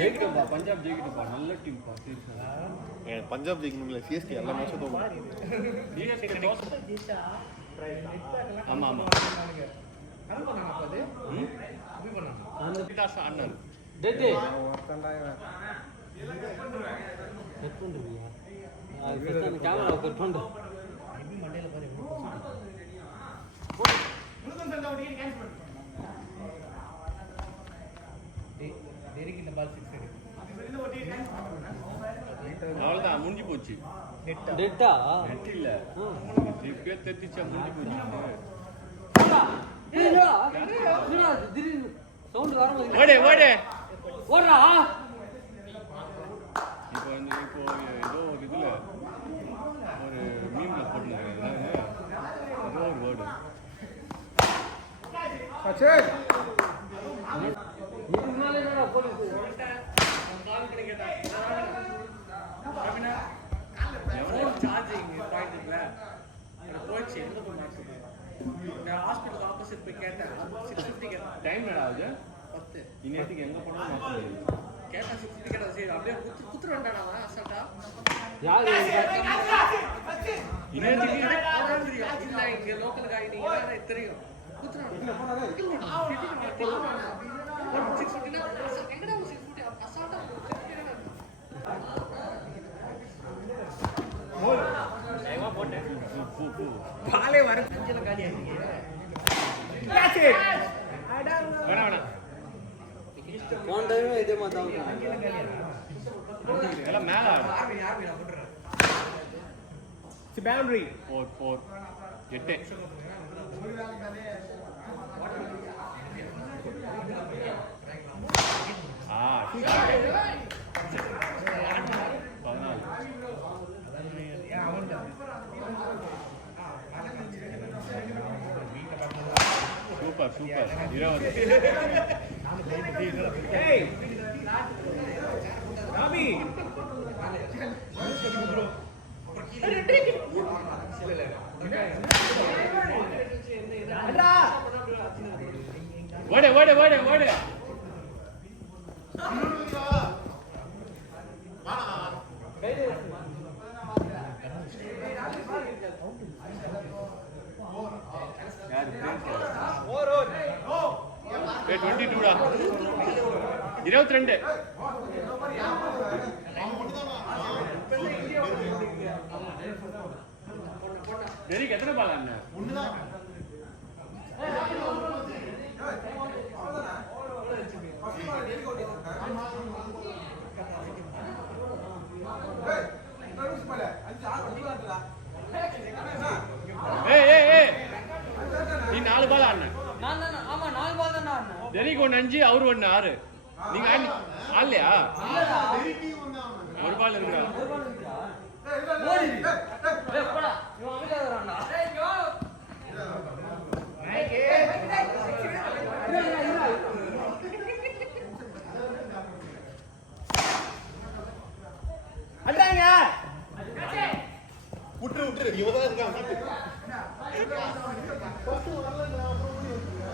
ஜெயிக்கிட்டோம்பா, பஞ்சாப் ஜெயிக்கிட்டோம்பா, நல்ல டீம்பா. பஞ்சாப் ஜெயிக்கணும்ல, சிஎஸ்கே எல்லா மேட்சும் தோக்கும். ஆமா ஆமா அண்ணன் கேமரா கட் பண்ணு. அவ்வளவுதான், முடிஞ்சு போச்சு. டெட்டா நெட் இல்ல, இப்பே தெத்திச்சா முடிஞ்சு போச்சு. சவுண்ட் வரும்போது ஓடே ஓடே ஓடுறா. இப்போ வந்து இப்போ ஏதோ ஒரு இதுல ஒரு மீம்ல போட்டுருக்காங்க, ஏதோ ஒரு வேர்டு இதுக்கு மேலே என்னடா போலீஸ் சார்ஜிங் பாயிண்ட் இருக்குல்ல, போயிடுச்சு. எங்க போய் மாற்றிட்டு ஹாஸ்பிட்டல் ஆப்போசிட் போய் கேட்டேன், 650 கேட்டேன். டைம் என்ன ஆகுது? 10. இன்னத்துக்கு எங்க போனாலும் மாற்றணும் கேட்டேன். 650 கேட்டேன். சரி அப்படியே குத்துரு வேண்டாம் அசால்ட்டா. யாரு இன்னத்துக்கு இல்லை, இங்கே லோக்கல் காய் நீங்கள் தெரியும் குத்துரு 650 எங்கடா 650 அசால்ட்டா போட்டேன். பாலே வர அஞ்சல காலி ஆயிடுச்சு. வேணாம் போன டைம் இதே மாதிரி தான் எல்லாம் மேல பவுண்டரி 4 8 சூப்பர் சூப்பர் 20. ஏய் ராபி ஓடு ஓடு ஓடு ஓடு. ஏ 22 டா 22. டெரிக் எத்தனை பால் அண்ணா? ஒண்ணுதான். நீ 4 பால் ஆடுன. ஆமா 4 பால் தான் ஆடுன. டெரிக் 1 5, அவர் 1 6. நீங்க ஆடலையா? ஒரு பால் இருக்குடா. ஓடி ஏய் போடா, இவன் அமைதியா வரான்டா. ஏய் கோ மைக்கே அடங்க விட்டுரு இவதான் இருக்கான்.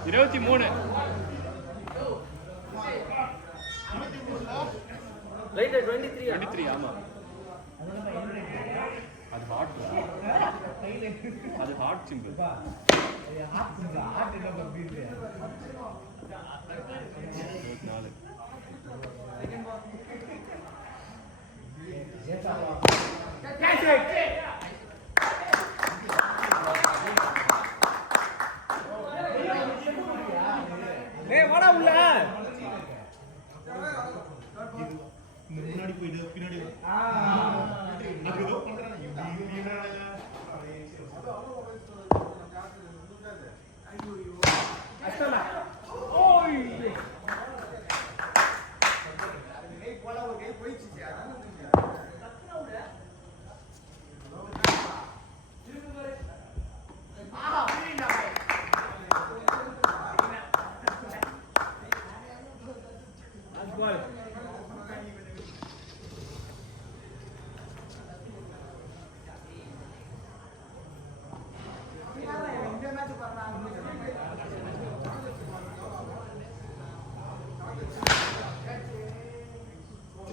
23 ரைட் 23 ஆமா. அது hard simple. Hard simple hard என்ன பண்றீங்க? 24 கேட்ச் இட். டேய் வாடா உள்ள. முன்னாடி போயிடு பின்னாடி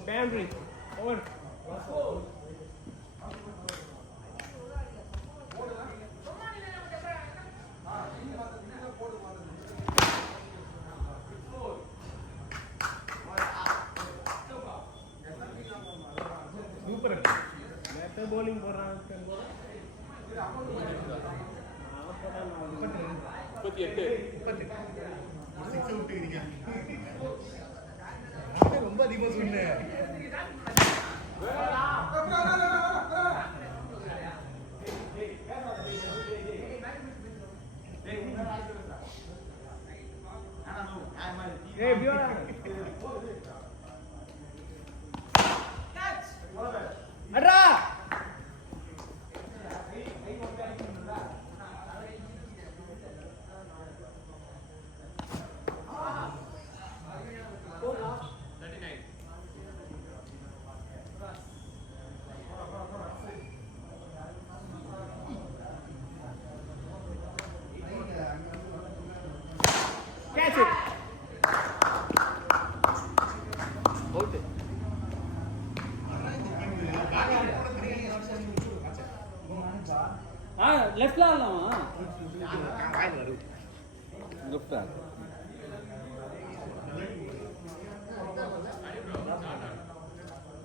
boundary. Over. Super. Better bowling போறான். 38. ரொம்ப அதிகமா சொன்னேன். Hey, Bjorn. Adra. Catch it. Out. லெஃப்ட்ல ஆடலாமா? லெஃப்ட்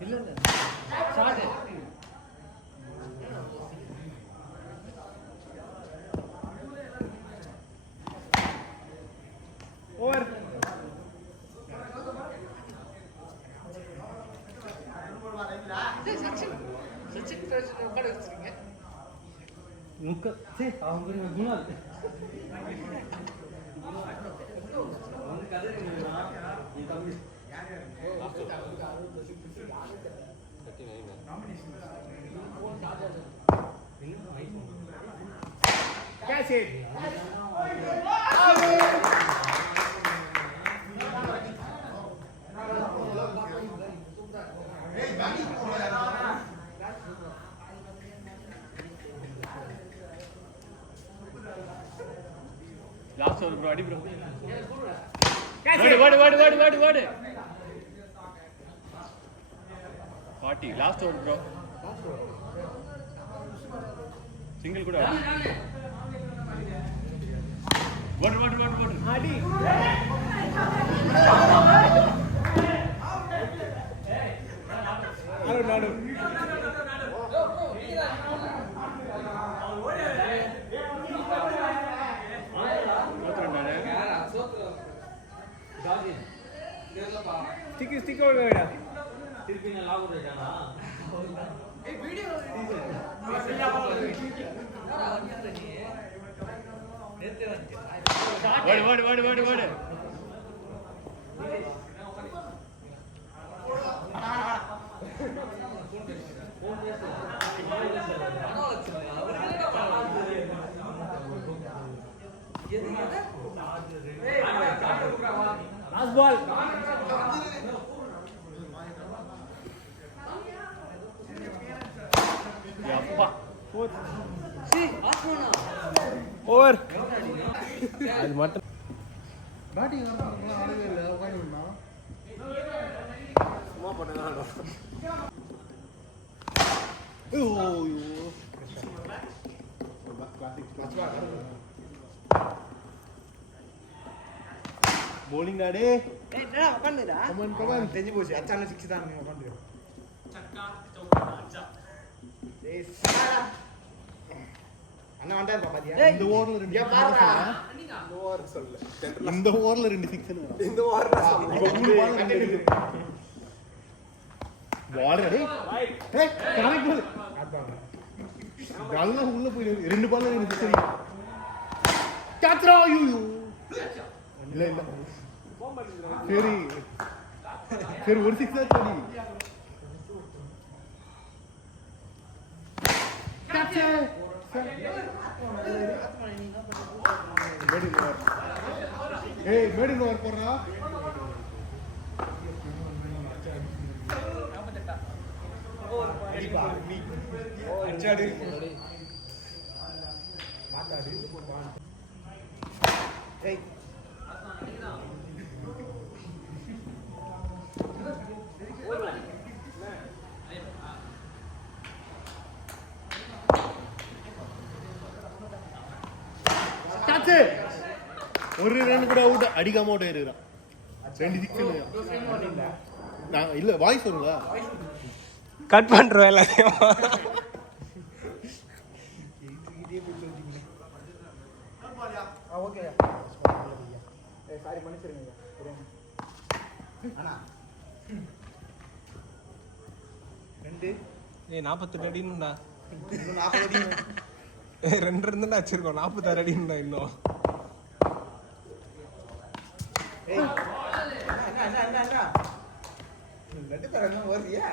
இல்ல இல்ல ஷாட். ஓவர். சச்சின் பிரச்சனை உட்கார வச்சிருக்கீங்க. முக்க சே அவங்க குணால் அவங்க கதை என்னன்னா இந்த தம்பி catch it. Last over bro, adi bro. What? 40. Last over bro. Single kuda. What? Adi. Nadu. stick over gaya tirpi na lagu raha na A video what last ball yappa see asmana over அது மட்டும் batting ஆடவே இல்லை உட்காந்துருந்தா சும்மா பண்ணுங்க bowling டாடே ஏய் என்னடா உட்கார்ந்துடா come on தெரிஞ்சு போச்சு அச்சான 6 தான் நீ உட்கார்ந்து சக்கா சௌக்கா அச்சா ஏய் சாடா அண்ணா வந்தாரு பாத்தியா இந்த ஓவர்ல ரெண்டு பாருடா இந்த ஓவர் சொல்ல இந்த ஓவர்ல ரெண்டு 6 இந்த ஓவர்ல பால் ரெடி ஏய் கரெக்ட் பால் நல்லா உள்ள போய் ரெண்டு பால்ல ரெண்டு 6 கேட்ச்ரா யூ இல்ல சரி ஒரு 6 சரி கேட்ச் மேடி ஓவர் போறா அச்சாடு மாட்டாடு ஏய் ஓவர் ரன் கூட அவுட் அடிக்காம அவுட் ஆயிருக்கான் 26 நான் இல்ல வாய்ஸ் வருங்களா கட் பண்றோம் எல்லாத்தையும் ஓகே சாரி மன்னிச்சிருங்க அண்ணா 2 ஏய் 48 அடினுடா இன்னும் 40 அடி ஏய் 2 இருந்தா வச்சிருக்கோம் 46 அடினுடா இன்னும் ஏய் அண்ணா ரெண்டு பேர் என்ன ஓதியா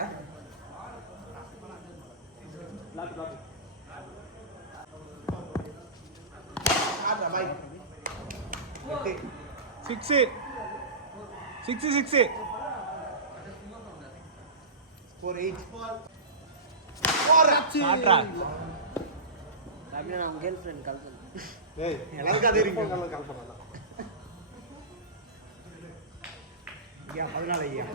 லாக் ஆடா பை 6 ஸ்கோர் 8 ஆட்ரா அப்படியே நான் கேர்ள் ஃப்ரெண்ட் கால் பண்ணேன். ஏய் எல்லாருக்கும் அதே ரிங் கால் பண்ணலாம் ஐயா 14 ஐயா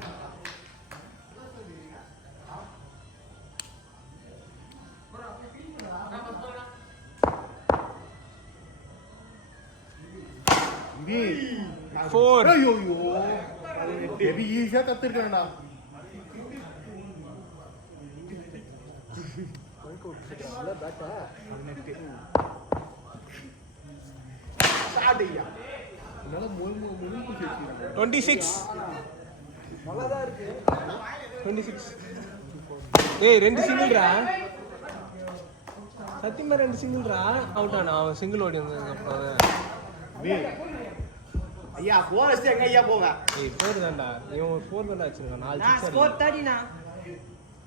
இது 4 ஐயோ ஹெவி ஈஸியா கத்துர்க்கேன்டா ஸ்டார்ட் ஐயா என்னால முழுங்கு சேர்க்கிறாங்க 26 நல்லதா இருக்கு 26 ஏய் ரெண்டு சிங்கிள்ரா சத்தியமா ரெண்டு சிங்கிள்ரா அவுட் ஆனா அவன் சிங்கிள் ஓடி வந்ததுக்கு அப்புறம் டேய் ஐயா போர் வச்சு எங்க ஐயா போவ ஏய் 4 தான்டா இவன் 4 தான்டா வச்சிருக்கான் 4 நான் 6 ஸ்கோர் 30 னா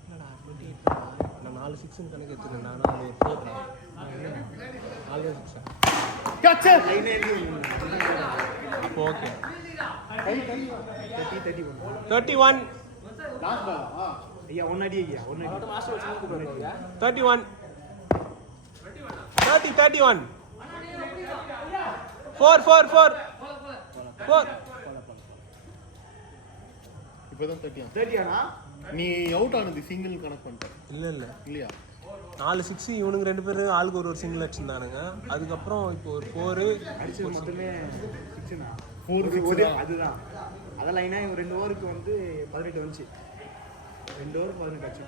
என்னடா 28 நான் 4 6 கணக்கு எடுத்துறேன் நான் 4 டா 4 6 கேட்ச் லைனே இருக்கு அப்போ ஓகே கை கை 31 லாஸ்ட் பால் ஐயா ஒன்னு அடி ஐயா ஒன்னு அடி மாஸ்டர் வச்சு கூப்பிடுறாங்க 31 31 4 இப்போதான் 30 30 நீ அவுட் ஆனது சிங்கிள் கனெக்ட் பண்ணிட்ட இல்ல இல்ல இல்லையா 4 6 இவனுக்கு ரெண்டு பேரும் ஆளுக்கு ஒரு சிங்கிள் அடிச்சிருந்தானுங்க அதுக்கப்புறம் இப்போ ஒரு 4 அடிச்சது மொத்தமே 6 னா 4 ஒரு 6 அதுதான் அத லைனா இவங்க 2 ஓவருக்கு வந்து 18 வந்துச்சு 2 ஓவர் 18 ஆச்சு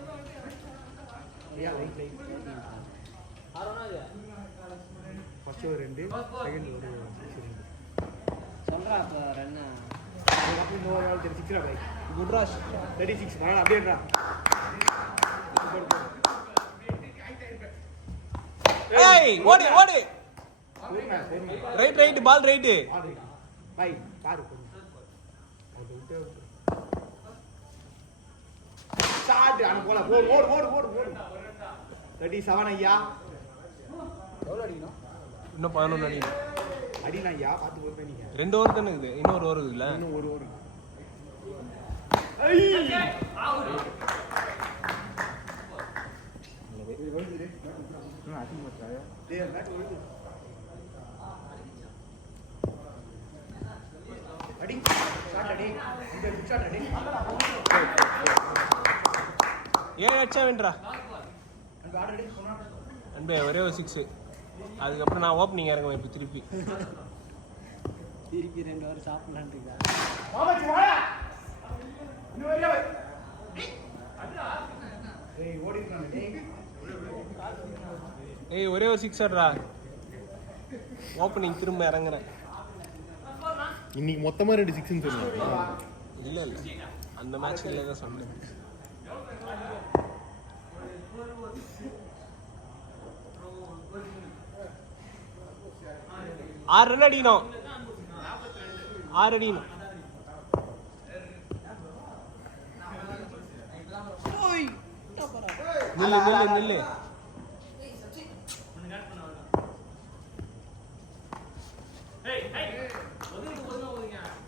ஐயா light first over 2 second over 6 சொல்றா அப்ப ரன் அதுக்கப்புறம் இந்த ஓவர் 36 பை குட்ராஷ் 36 வரலாம் அப்படியேடா ஏய் ஓடு ஓடு சரிங்க சரிங்க ரைட் பால் ரைட் ஆடு பை பாரு அது விட்டு ஸ்டார்ட் அன போல ஓடு 37 ஐயா எவ்வளவு அடிக்கணும் இன்னும் 11 அடி அடினா ஐயா பாத்து போய் நீங்க 2 ஓவர் தானே இருக்குது இன்னொரு ஓவர் இருக்குல்ல இன்னும் ஒரு ஓவர் டேய் பேட் ஓடு அடி ஸ்டார்ட் அடி இந்த ஸ்டார்ட் அடி 7 அடிச்சா வென்றா அந்த ஆர்டர் அடி சொன்னா அன்பே ஒரே ஒரு 6 அதுக்கப்புறம் நான் ஓப்பனிங் இறங்குவேன் இப்போ திருப்பி திருப்பி 2 ஹவர் சாப்பிடலான்னு இருக்கா மாமாச்சி வாடா இன்னும் வரல டேய் ஓடி இருக்கானே டேய் ஏய் ஒரே ஒரு 6 ஆடுறா ஓப்பனிங் திரும்ப இறங்குறேன் இன்னைக்கு மொத்தமா 2 6 ன்னு சொன்னாங்க இல்ல அந்த மேட்ச்ல தான் சொன்னேன் ஆறு ரன் அடிக்கணும் 6 அடிக்கணும் நில்லு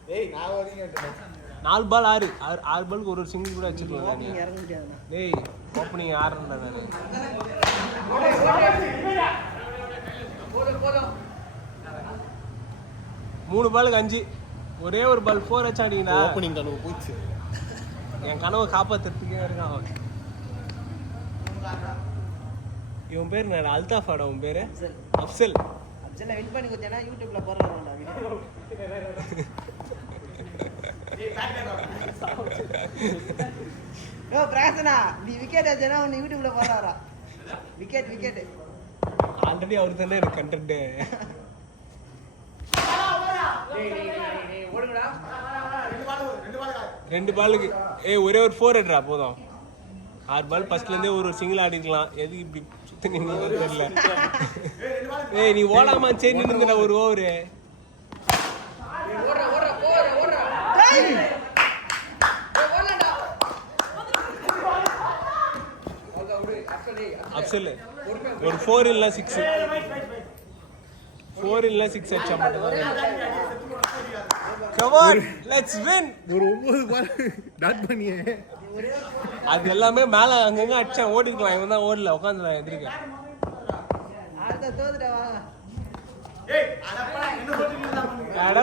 டேய் நான் ஓடிங்கட்டேன் 4 பால் 6 பாலுக்கு ஒரு சிங்கிள் கூட வச்சிருக்கலாம் நீங்க இறங்க முடியாதுண்ணா டேய் ஓப்பனிங் 6 ரன் தானே மூணு பாலுக்கு 5 ஒரே ஒரு பால் 4 வச்சு அடிங்கடா ஓப்பனிங் கனவு போச்சு என் கனவை காப்பாத்துறதுக்கே இருக்கான் அவன் இவன் பேர் நான் அல்தாஃபாடா உன் பேரு அப்சல் அப்சல்ல வின் பண்ணி கொடுத்தேன்னா யூடியூப்ல போடுறாங்க ஓ பிராசனா நீ விக்கெட் அடிச்சனா உன்னை யூடியூப்ல போறாரா விக்கெட் ஆல்ரெடி அவர் தானே எனக்கு கண்டென்ட். ஓடுங்கடா. 2 பாலுக்கு ஒரே ஒரு 4 எடுறா போதும். 6 பால் ஃபர்ஸ்ட்லேருந்தே ஒரு சிங்கிள் ஆடிக்கலாம். எதுக்கு இப்படி சுத்தினீங்க தெரியல. நீ ஓடாம சரி நின்னுங்கடா ஒரு ஓவரு. அப்சல் ஒரு 4 இல்ல 6 அடிச்சா மட்டும் தான். Come on, let's win. ஒரு 9 பால் டாட் பண்ணியே. அது எல்லாமே மேல அங்கங்க அடிச்சா ஓடிக்கலாம். இவன் தான் ஓடல, உட்காந்துலாம் எதிர்க்க. அடுத்த தோத்துடா வா.